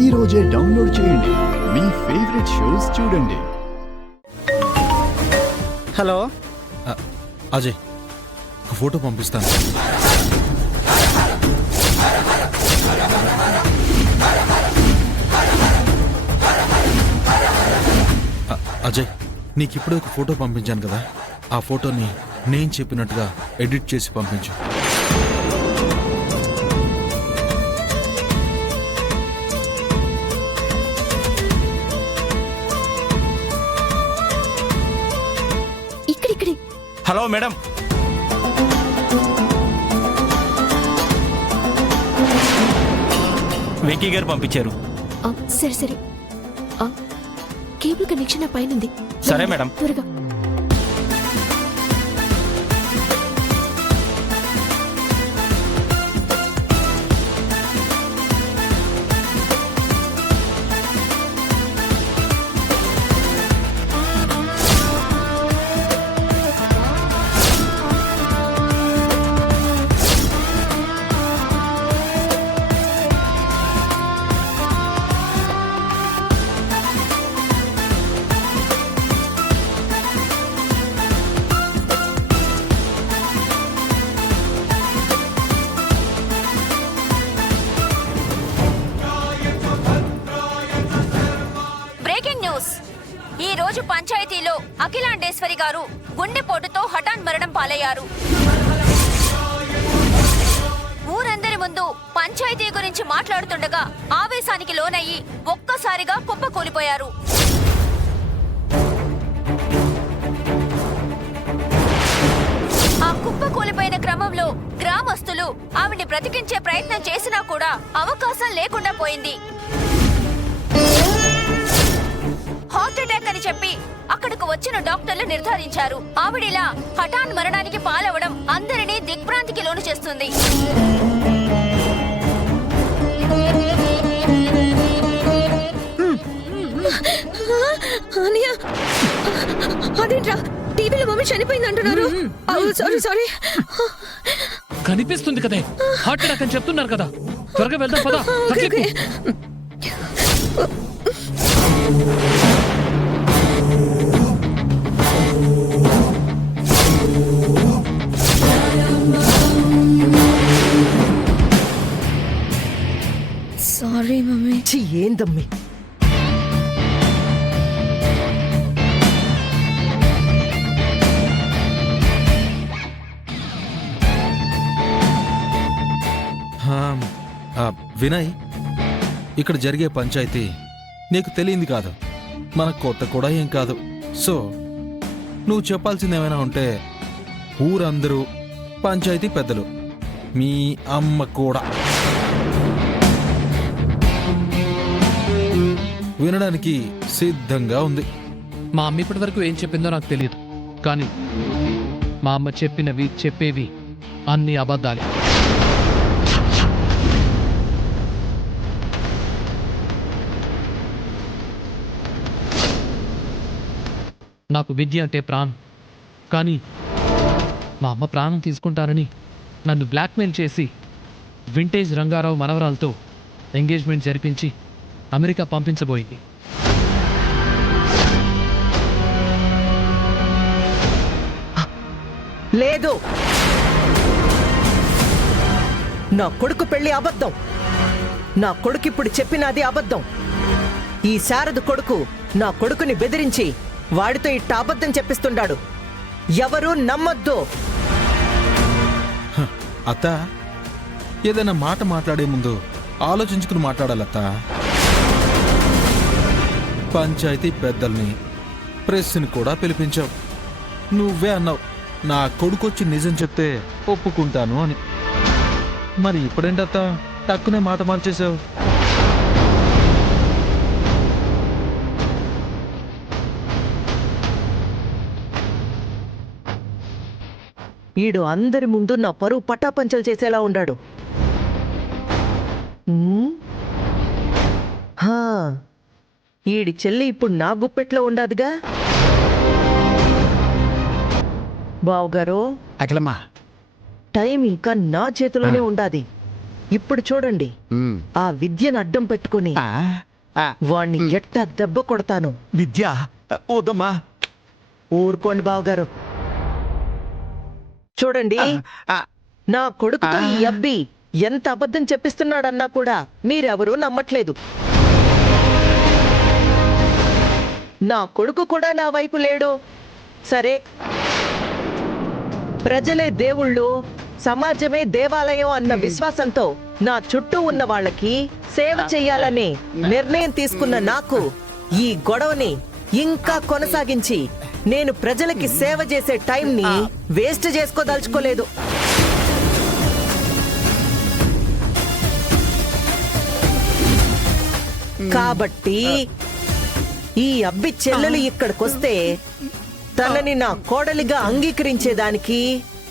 ఈ రోజే డౌన్లోడ్ చేయండి. మీ ఫేవరెట్ షోస్ చూడండి. హలో అజయ్, ఒక ఫోటో పంపిస్తాను. అజయ్, నీకు ఇప్పుడే ఒక ఫోటో పంపించాను కదా, ఆ ఫోటోని నేను చెప్పినట్టుగా ఎడిట్ చేసి పంపించు. ఇక్కడిక్కడే. హలో మేడం, వెంకీ గారు పంపించారు. సరే సరే, కేబుల్ కనెక్షన్ నా పైన ఉంది. సరే మేడం. త్వరగా. ఈ రోజు పంచాయతీలో అఖిలాండేశ్వరి గారు గుండెపోటుతో హఠాన్ మరణం పాలయ్యారు. ఊరందరి ముందు పంచాయతీ గురించి మాట్లాడుతుండగా ఆవేశానికి లోనయ్యి ఒక్కసారిగా కుప్పకూలిపోయారు. ఆ కుప్పకూలిపోయిన క్రమంలో గ్రామస్తులు ఆవిడ్ని బ్రతికించే ప్రయత్నం చేసినా కూడా అవకాశం లేకుండా పోయింది. హార్ట్ అటాక్ అని చెప్పి అక్కడకు వచ్చిన డాక్టర్లు నిర్ధారించారు. ఆవిడిలా హఠాన్ మరణానికి పాలవడం అందరినీ దిగ్భ్రాంతికి లోను చేస్తుంది. అదేంట్రా, టీవీలో మమ్మీ చనిపోయింది అంటున్నారు. Sorry sorry. కనిపిస్తుంది కదే, హార్ట్ అటాక్ అని చెప్తున్నారు కదా, త్వరగా వెళ్దాం పద. Sorry mummy. ఏందమ్మి, వినయ్, ఇక్కడ జరిగే పంచాయతీ నీకు తెలియంది కాదు, మనకు కొత్త కూడా ఏం కాదు. సో నువ్వు చెప్పాల్సింది ఏమైనా ఉంటే ఊరందరూ, పంచాయతీ పెద్దలు, మీ అమ్మ కూడా వినడానికి సిద్ధంగా ఉంది. మా అమ్మ ఇప్పటి వరకు ఏం చెప్పిందో నాకు తెలియదు, కానీ మా అమ్మ చెప్పినవి చెప్పేవి అన్ని అబద్ధాలే. నాకు విద్య అంటే ప్రాణం, కానీ మా అమ్మ ప్రాణం తీసుకుంటారని నన్ను బ్లాక్మెయిల్ చేసి వింటేజ్ రంగారావు మనవరాలతో ఎంగేజ్మెంట్ జరిపించి అమెరికా పంపించబోయింది. లేదు, నా కొడుకు పెళ్లి అబద్ధం. నా కొడుకు ఇప్పుడు చెప్పినది అబద్ధం. ఈ శారద కొడుకు నా కొడుకుని బెదిరించి వాడితో ఇట్ట అబద్ధం చెప్పిస్తుండాడు. ఎవరూ నమ్మొద్దు. అత్త, ఏదైనా మాట మాట్లాడే ముందు ఆలోచించుకుని మాట్లాడాలత్త. పంచాయతీ పెద్దల్ని, ప్రెస్ని కూడా పిలిపించావు. నువ్వే అన్నావు నా కొడుకొచ్చి నిజం చెప్తే ఒప్పుకుంటాను అని. మరి ఇప్పుడేంటత్త టక్కునే మాట మార్చేశావు? ఈడు అందరి ముందు నా పరువు పటాపంచలు చేసేలా ఉండాడు. ఈడి చెల్లి ఇప్పుడు నా గుప్పెట్లో ఉండాదిగా. బావుగారు, అఖిలమ్మా, టైం ఇంకా నా చేతిలోనే ఉండాది. ఇప్పుడు చూడండి ఆ విద్యను అడ్డం పెట్టుకుని వాణ్ణి ఎట్టా దెబ్బ కొడతాను. విద్య వద్దమ్మా. ఊరుకోండి బావగారు. చూడండి, నా కొడుకుతో ఈ అబ్బి ఎంత అబద్ధం చెప్పిస్తున్నాడన్నా కూడా మీరెవరూ నమ్మట్లేదు. నా కొడుకు కూడా నా వైపు లేడు. సరే, ప్రజలే దేవుళ్ళు, సమాజమే దేవాలయం అన్న విశ్వాసంతో నా చుట్టూ ఉన్న వాళ్ళకి సేవ చెయ్యాలనే నిర్ణయం తీసుకున్న నాకు ఈ గొడవని ఇంకా కొనసాగించి నేను ప్రజలకి సేవ చేసే టైంని వేస్ట్ చేసుకోదలుచుకోలేదు. కాబట్టి ఈ అబ్బి చెల్లెలు ఇక్కడికొస్తే తనని నా కోడలిగా అంగీకరించేదానికి,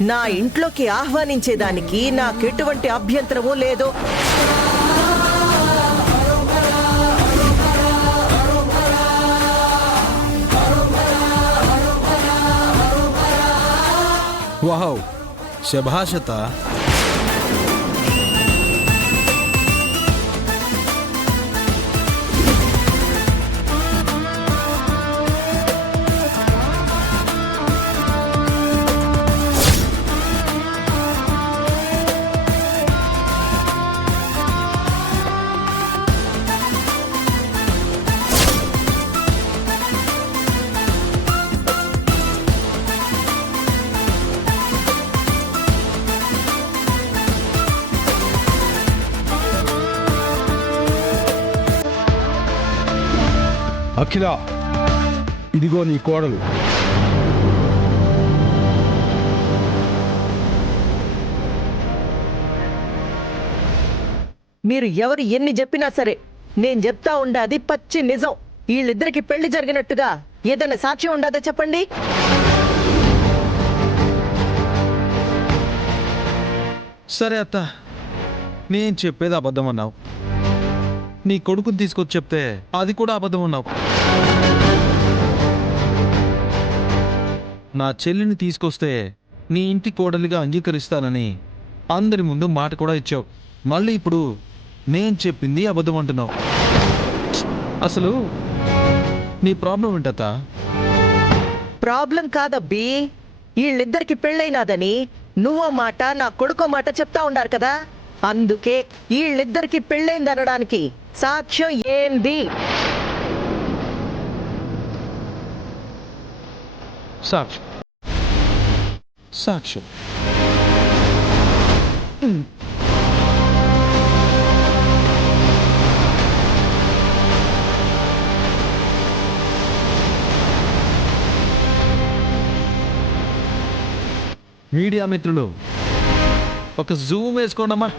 నా ఇంట్లోకి ఆహ్వానించేదానికి నాకెటువంటి అభ్యంతరమూ లేదు. వావ్, శభాషత. అఖిల, ఇదిగో నీ కోడలు. మీరు ఎవరు ఎన్ని చెప్పినా సరే నేను చెప్తా ఉండాది పచ్చి నిజం. వీళ్ళిద్దరికి పెళ్లి జరిగినట్టుగా ఏదైనా సాక్ష్యం ఉండదా చెప్పండి. సరే అత్త, నేను చెప్పేది అబద్ధం అన్నావు. నీ కొడుకుని తీసుకొచ్చి చెప్తే అది కూడా అబద్ధం అన్నావు. నా చెల్లిని తీసుకొస్తే నీ ఇంటి కోడలిగా అంగీకరిస్తానని అందరి ముందు మాట కూడా ఇచ్చావు. మళ్ళీ ఇప్పుడు నేను చెప్పింది అబద్ధం అంటున్నావు. అసలు నీ ప్రాబ్లం ఏంటత్తా? ప్రాబ్లం కాదబ్బి, వీళ్ళిద్దరికి పెళ్ళైనాదని నువ్వో మాట నా కొడుకో మాట చెప్తా ఉండారు కదా. అందుకే వీళ్ళిద్దరికి పెళ్ళైందనడానికి సాక్ష్యం ఏంది? సాక్ష్యం సాక్ష్యం మీడియా మిత్రులు, ఒక జూమ్ వేసుకోండమ్మా.